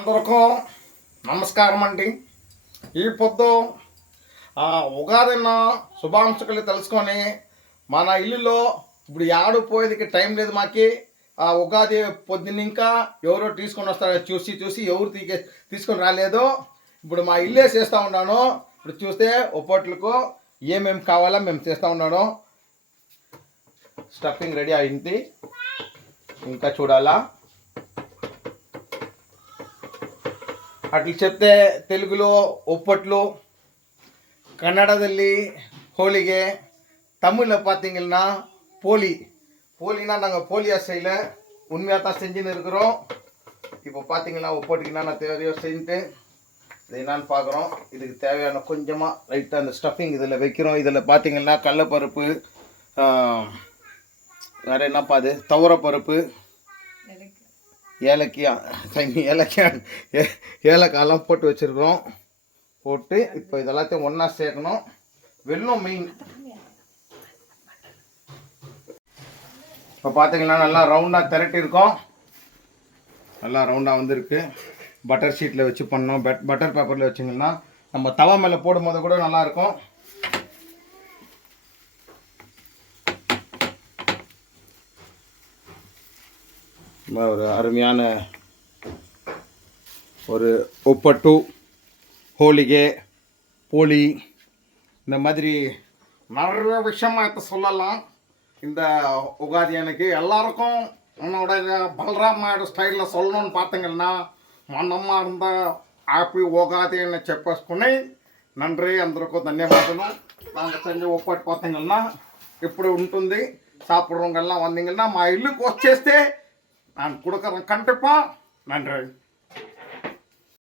అందరికీ నమస్కారం అండి. ఈ పొద్దు ఉగాదిన శుభాంశకులు తెలుసుకొని మన ఇల్లులో ఇప్పుడు పోయేదికి టైం లేదు. మాకి ఆ ఉగాది పొద్దున్న ఇంకా ఎవరో తీసుకొని వస్తారో చూసి ఎవరు తీసుకొని రాలేదు. ఇప్పుడు మా ఇల్లే చేస్తూ ఉన్నాను. ఇప్పుడు చూస్తే ఒప్పట్లకు ఏమేమి కావాలో మేము చేస్తూ ఉన్నాను. స్టఫింగ్ రెడీ అయింది, ఇంకా చూడాలా. ಅಟ್ಲಿ ಚೆಪ್ತೆ ತೆಲುಗುಲು ಒಪ್ಪಟ್ಲು, ಕನ್ನಡದಲ್ಲಿ ಹೋಳಿಗೆ, தமிழில் பார்த்தீங்கன்னா போலினா நாங்கள் போலியா செய்யல, உண்மையாக தான் செஞ்சுன்னு இருக்கிறோம். இப்போ பார்த்தீங்கன்னா ஒப்பட்டுக்கு என்னென்ன தேவையோ செஞ்சுட்டு இது என்னான்னு பார்க்குறோம். இதுக்கு தேவையான கொஞ்சமாக லைட்டாக அந்த ஸ்டஃபிங் இதில் வைக்கிறோம். இதில் பார்த்தீங்கன்னா கடலப்பருப்பு, வேறு என்னப்பா அது துவரப்பருப்பு, ஏலக்காயெல்லாம் போட்டு வச்சுருக்கிறோம். போட்டு இப்போ இதெல்லாத்தையும் ஒன்றா சேர்க்கணும். வெல்லம் மெயின். இப்போ பார்த்தீங்கன்னா நல்லா ரவுண்டாக திரட்டியிருக்கோம். நல்லா ரவுண்டாக வந்துருக்கு. பட்டர் ஷீட்டில் வச்சு பண்ணோம். பட்டர் பேப்பரில் வச்சிங்கன்னா நம்ம தவா மேலே போடும்போது கூட நல்லாயிருக்கும். ஒரு அருமையான ஒரு ஒப்பட்டு, ஹோலிகே, போலி, இந்த மாதிரி நிறைய விஷயமாக சொல்லலாம். இந்த உகாதி எனக்கு எல்லாருக்கும் என்னோட బలరామాయుడు స్టైల్లో சொல்லணும்னு பார்த்தீங்கன்னா మనమ్మ అంత హ్యాపీ ఉగాది అని చెప్పేసుకుని நன்றி అందరికీ ధన్యవాదాలు. நாங்கள் செஞ்ச ஒப்பட்டு பார்த்தீங்கன்னா இப்படி ఉంటుంది. சாப்பிட்றவங்கெல்லாம் வந்தீங்கன்னா మా ఇల్లుக்கு వచ్చేస్తే நான் கொடுக்குறேன். கண்டிப்பாக நன்றி.